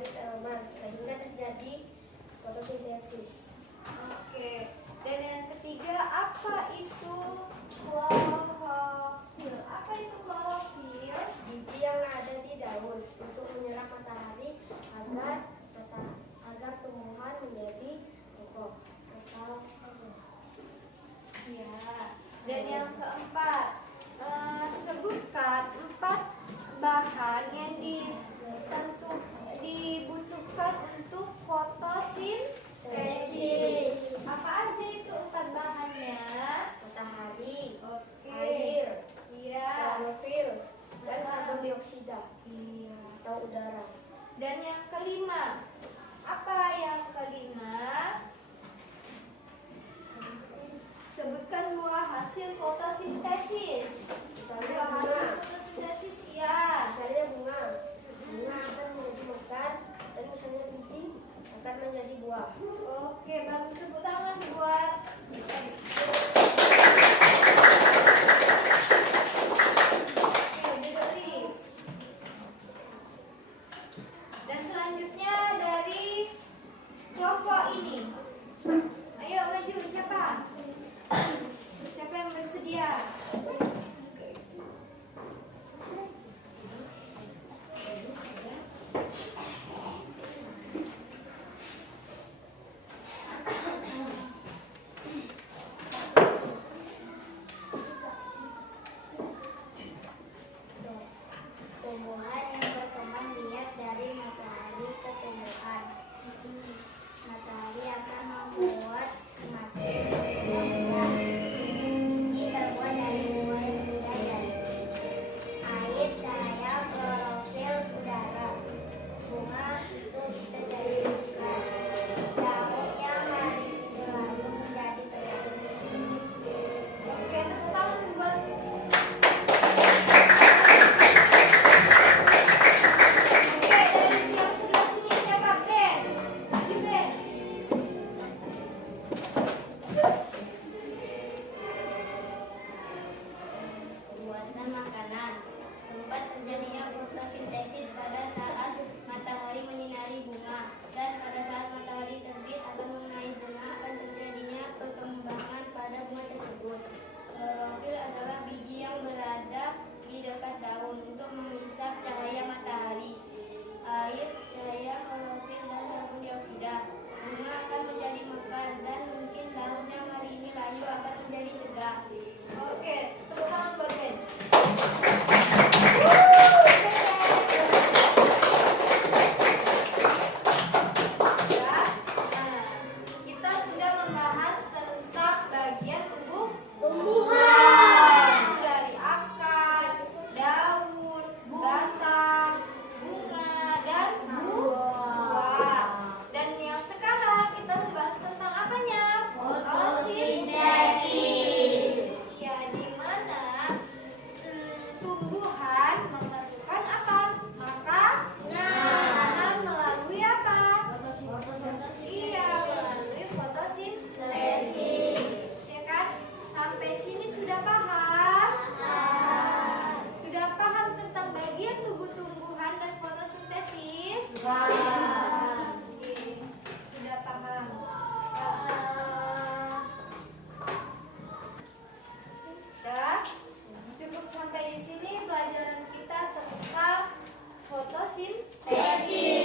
menjadi tanaman sehingga terjadi fotosintesis. Oke. Dan yang ketiga, apa itu klorofil? Apa itu klorofil? Biji yang ada di daun untuk menyerap matahari agar tumbuhan menjadi kokoh atau Ya. Dan yang keempat, sebutkan 4 bahan yang dibutuhkan untuk fotosintesis. Apa aja itu 4 bahannya? matahari, Oke. air, Iya. klorofil, dan karbon dioksida Iya. atau udara. Dan yang kelima, apa yang kelima? Sebutkan 2 hasil fotosintesis. Misalnya 2 hasil bunga. fotosintesis, iya. Misalnya bunga akan menjadi mekar dan misalnya biji akan menjadi buah. Oke, bagus, tepuk tangan buat Diri. Dan selanjutnya dari kelompok ini. Ayo maju, siapa? Siapa yang bersedia? Tumbuhan yang berkembang biak dari matahari ke tumbuhan. Matahari akan membuat semakin berkembang. Biji terbuat dari bunga yang sudah jadi. Air, cahaya, klorofil, udara. Bunga itu bisa jadi mekar. Daun yang hari berlalu menjadi tegak. Oke, tepuk tangan buat Oke, dari yang sebelah sini siapa? Ben. Maju, Ben. Pembuatan makanan. Tempat terjadinya fotosintesis pada saat matahari menyinari bunga dan pada saat matahari terbit akan mengenai bunga akan terjadinya perkembangan pada bunga tersebut. Klorofil adalah biji yang berada di dekat daun untuk menghisap cahaya matahari. Air, cahaya, klorofil, dan karbon dioksida. Bunga akan menjadi mekar dan mungkin daun yang hari ini layu akan menjadi tegak. Oke, tepuk tangan buat Ben. Ya, nah, kita sudah membahas tentang bagian tubuh tumbuhan, dari akar, daun, batang, bunga, dan buah. Dan yang sekarang kita membahas tentang apanya? Fotosintesis. Ya, di mana tumbuhan memerlukan apa? Makanan melalui apa? Iya, melalui fotosintesis. Ya kan? Sampai sini sudah paham? Sudah paham tentang bagian tubuh tumbuhan dan fotosintesis? Oke, sudah paham. Sudah cukup sampai di sini pelajaran kita tentang fotosintesis.